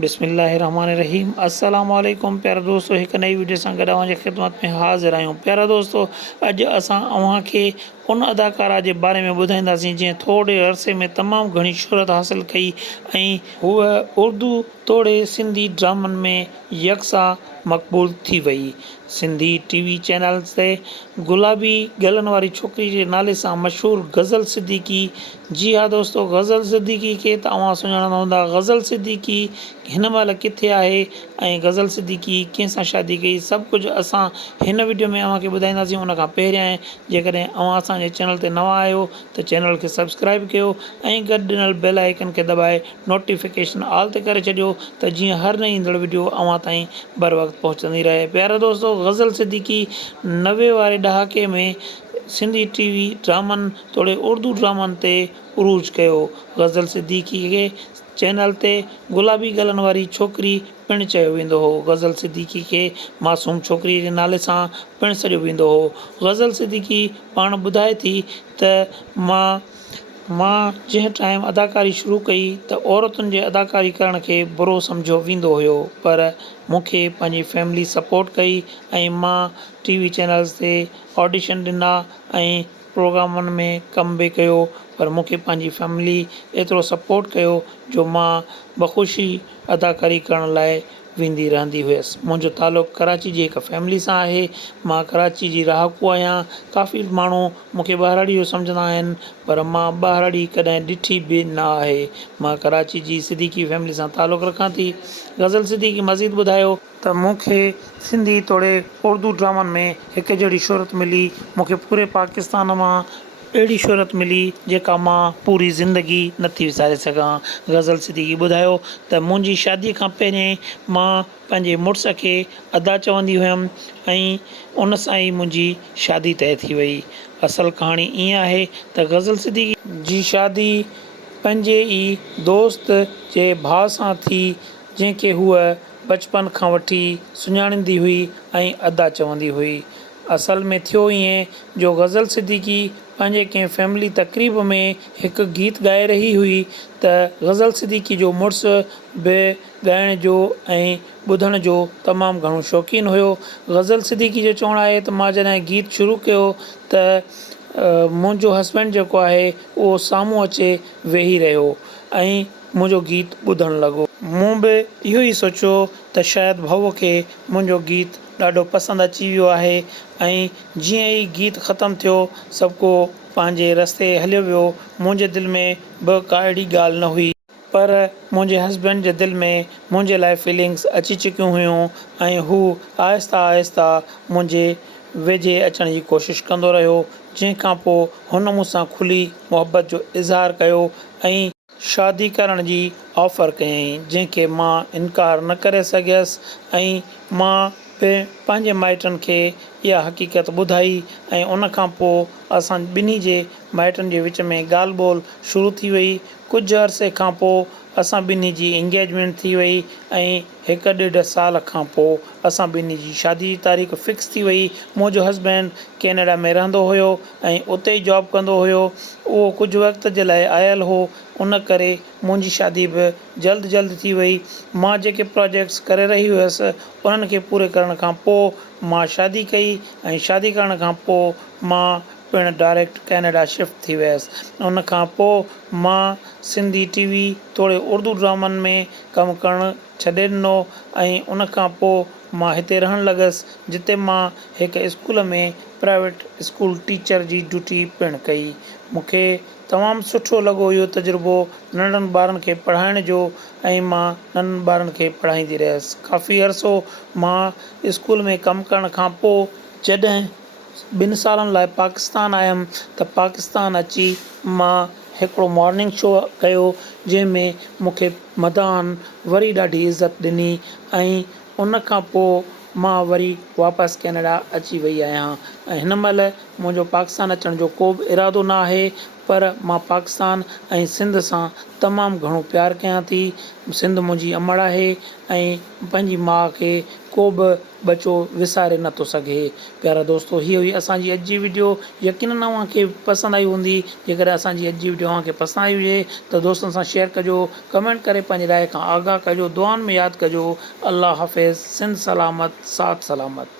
बिस्मिल्लाहिर्रहमानिर्रहीम अस्सलाम वालेकुम प्यारा दोस्तों, एक नई वीडियो सां गॾु अव्हांजी ख़िदमत में हाज़िर आहियूं। प्यारा दोस्तों, अॼु असां अव्हांखे उन अदाकारा जे बारे में ॿुधाईंदासीं जंहिं थोरे अरसे में तमामु घणी शोहरत हासिल कई ऐं हूअ उर्दू तोड़े सिंधी ड्रामनि में यकसा मक़बूल थी वई। सिंधी टीवी चैनल्स ते गुलाबी गलनि वारी छोकिरी जे नाले सां मशहूरु गज़ल सिद्दीकी, जी हा दोस्तों, गज़ल सिद्दीकी खे त अव्हां सुञाणंदा हूंदा। गज़ल सिद्दीकी हिन महिल किथे आहे ऐं गज़ल सिद्दीकी कंहिंसां शादी कई, सभु कुझु असां हिन वीडियो में अव्हांखे ॿुधाईंदासीं। उन खां पहिरियां जेकॾहिं अव्हां असांजे चैनल ते नवां आहियो त चैनल खे सब्सक्राइब कयो ऐं गॾु ॾिनल बेल आइकन खे दॿाए नोटिफिकेशन ऑल ते करे छॾियो त जीअं हर नई ईंदड़ वीडियो अव्हां ताईं बर वक़्तु पहुचंदी रहे। प्यारा दोस्तों, गज़ल सिद्दीकी 90 वारे ॾहाके में सिंधी टीवी ड्रामनि तोड़े उर्दू ड्रामनि ते उरूज कयो। गज़ल सिद्दीकी खे चैनल ते गुलाबी गलनि वारी छोकिरी पिणु चयो वेंदो हो। गज़ल सिद्दीकी खे मासूम छोकिरीअ जे नाले सां पिणु सॾियो वेंदो हो। गज़ल सिद्दीकी पाण ॿुधाए थी त मां जंहिं टाइम अदाकारी शुरू कई त औरतुनि जे अदाकारी करण खे बुरो सम्झो वेंदो हुयो, पर मूंखे पंहिंजी फैमिली सपोर्ट कई ऐं मां टीवी चैनल्स ते ऑडिशन ॾिना ऐं प्रोग्रामनि में कम बि कयो, पर मूंखे पंहिंजी फैमिली एतिरो सपोर्ट कयो जो मां बख़ुशी अदाकारी करण लाइ वेंदी रहंदी हुयसि। मुंहिंजो तालुक़ु कराची जी हिकु फैमिली सां आहे। मां कराची जी रहाकू आहियां। काफ़ी माण्हू मूंखे ॿाहिराड़ी जो सम्झंदा आहिनि, पर मां ॿाहिराड़ी कॾहिं ॾिठी बि न आहे। मां कराची जी सिद्दीकी फैमिली सां तालुक़ु रखां थी। गज़ल सिद्दीकी मज़ीद ॿुधायो त मूंखे सिंधी तोड़े उर्दू ड्रामनि में हिकु जहिड़ी शोहरत मिली, मूंखे पूरे पाकिस्तान मां अहिड़ी शोहरत मिली जेका मां पूरी ज़िंदगी नथी विसारे सघां। गज़ल सिद्दीकी ॿुधायो त मुंहिंजी शादीअ खां पहिरें मां पंहिंजे मुड़ुस खे अदा चवंदी हुयमि ऐं उन सां ई मुंहिंजी शादी तइ थी वई। असल कहाणी ईअं आहे त गज़ल सिद्दीकी जी शादी पंहिंजे ई दोस्त जे भाउ सां थी, जंहिंखे हूअ बचपन खां वठी सुञाणींदी हुई ऐं अदा चवंदी हुई। असल में थियो ईअं जो गज़ल सिद्दीकी पंहिंजे कंहिं फैमिली तक़रीब में हिकु गीत ॻाए रही हुई त गज़ल सिद्दीकी जो मुड़ुसु बि ॻाइण जो ऐं ॿुधण जो तमामु घणो शौक़ीन हुयो। गज़ल सिद्दीकी जो चवणु आहे त मां जॾहिं गीत शुरू कयो त मुंहिंजो हस्बैंड जेको आहे उहो साम्हूं अचे वेही रहियो ऐं मुंहिंजो गीत ॿुधणु लॻो। मूं बि इहो ई सोचियो त शायदि भाऊअ खे मुंहिंजो गीत ॾाढो पसंदि अची वियो आहे ऐं जीअं ई गीत ख़तमु थियो सभु को पंहिंजे रस्ते हलियो वियो। मुंहिंजे दिलि में बि का अहिड़ी ॻाल्हि न हुई, पर मुंहिंजे हस्बैंड जे दिलि में मुंहिंजे लाइ फीलिंग्स अची चुकियूं हुयूं ऐं हू आहिस्ता आहिस्ता मुंहिंजे वेझे अचण जी कोशिशि कंदो रहियो, जंहिंखां पोइ हुन मूंसां खुली मुहबत जो इज़हार कयो ऐं शादी करण जी ऑफर कयईं, जंहिंखे मां इनकार न करे सघियसि ऐं मां बि पंहिंजे माइटनि खे इहा हक़ीक़त ॿुधाई ऐं उन खां पोइ असां ॿिन्ही जे माइटनि जे विच में ॻाल्हि ॿोल शुरू थी वई। कुझु अरसे खां पोइ असां ॿिन्ही जी इंगेजमेंट थी वई ऐं 1-1.5 साल खां पोइ असां ॿिन्ही जी शादी जी तारीख़ फिक्स थी वई। मुंहिंजो हस्बैंड कैनेडा में रहंदो हुयो ऐं उते ई जॉब कंदो हुयो। उहो कुझु वक़्त जे लाइ आयल हो, उन करे मुंहिंजी शादी बि जल्द थी वई। मां जेके प्रोजेक्ट्स करे रही हुयसि उन्हनि खे पूरे करण खां पोइ मां शादी कई ऐं शादी करण खां पोइ मां पिणु डायरेक्ट कैनेडा शिफ्ट थी वियसि। उन खां पोइ मां सिंधी टीवी तोड़े उर्दू ड्रामनि में कमु करणु छॾे ॾिनो ऐं उन खां पोइ मां हिते रहणु लॻसि, जिते मां हिकु स्कूल में प्राइवेट स्कूल टीचर जी ड्यूटी पिणु कई। मूंखे तमामु सुठो लॻो इहो तजुर्बो नंढनि ॿारनि खे पढ़ाइण जो ऐं मां नंढनि ॿारनि खे पढ़ाईंदी रहियसि। काफ़ी अरसो मां स्कूल में कमु करण खां पोइ जॾहिं 2 सालनि लाइ पाकिस्तान आयमि त पाकिस्तान अची मां हिकिड़ो मॉर्निंग शो कयो, जंहिंमें मूंखे मदान वरी ॾाढी इज़त ॾिनी ऐं उन खां पोइ मां वरी वापसि कैनेडा अची वई आहियां ऐं हिन महिल मुंहिंजो पाकिस्तान अचण जो को बि इरादो न आहे, पर मां पाकिस्तान ऐं सिंध सां तमामु घणो प्यारु कयां थी। सिंध मुंहिंजी अमड़ आहे ऐं पंहिंजी माउ खे को बि बचो विसारे नथो सघे। प्यारा दोस्तो, हीअ हुई असांजी अॼु जी वीडियो। यकीनन अव्हांखे पसंदि आई हूंदी। जेकॾहिं असांजी अॼु जी वीडियो अव्हांखे पसंदि आई हुजे त दोस्तनि सां शेयर कजो, कमेंट करे पंहिंजी राय खां आगाह कजो, दुआनि में यादि कजो। अल्लाह हाफ़िज़, सिंध सलामत, साथ सलामत।